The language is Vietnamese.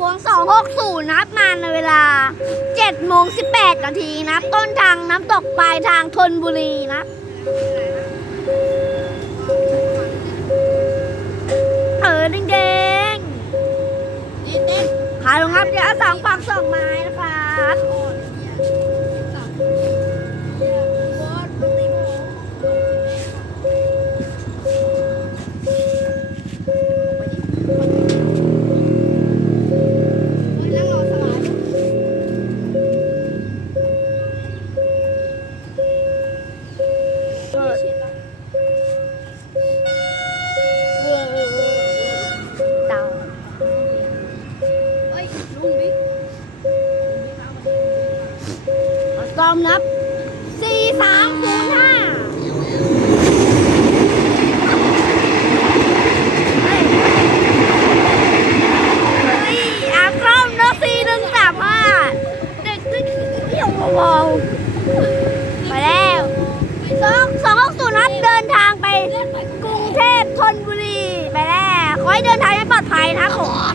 260 นับมาในเวลา7โมง18 นาทีนะต้นทางน้ำตกปลายทางธนบุรีนะเออแดงนี่เต้นๆขายลงครับเดี๋ยวเอาสองปั vượt tàu con lắm si sáng bốn ha à không nó si đứng làm ha đừng thích cái ông bầu นบุรีไปแล้ว ขอให้เดินทางให้ปลอดภัยนะผม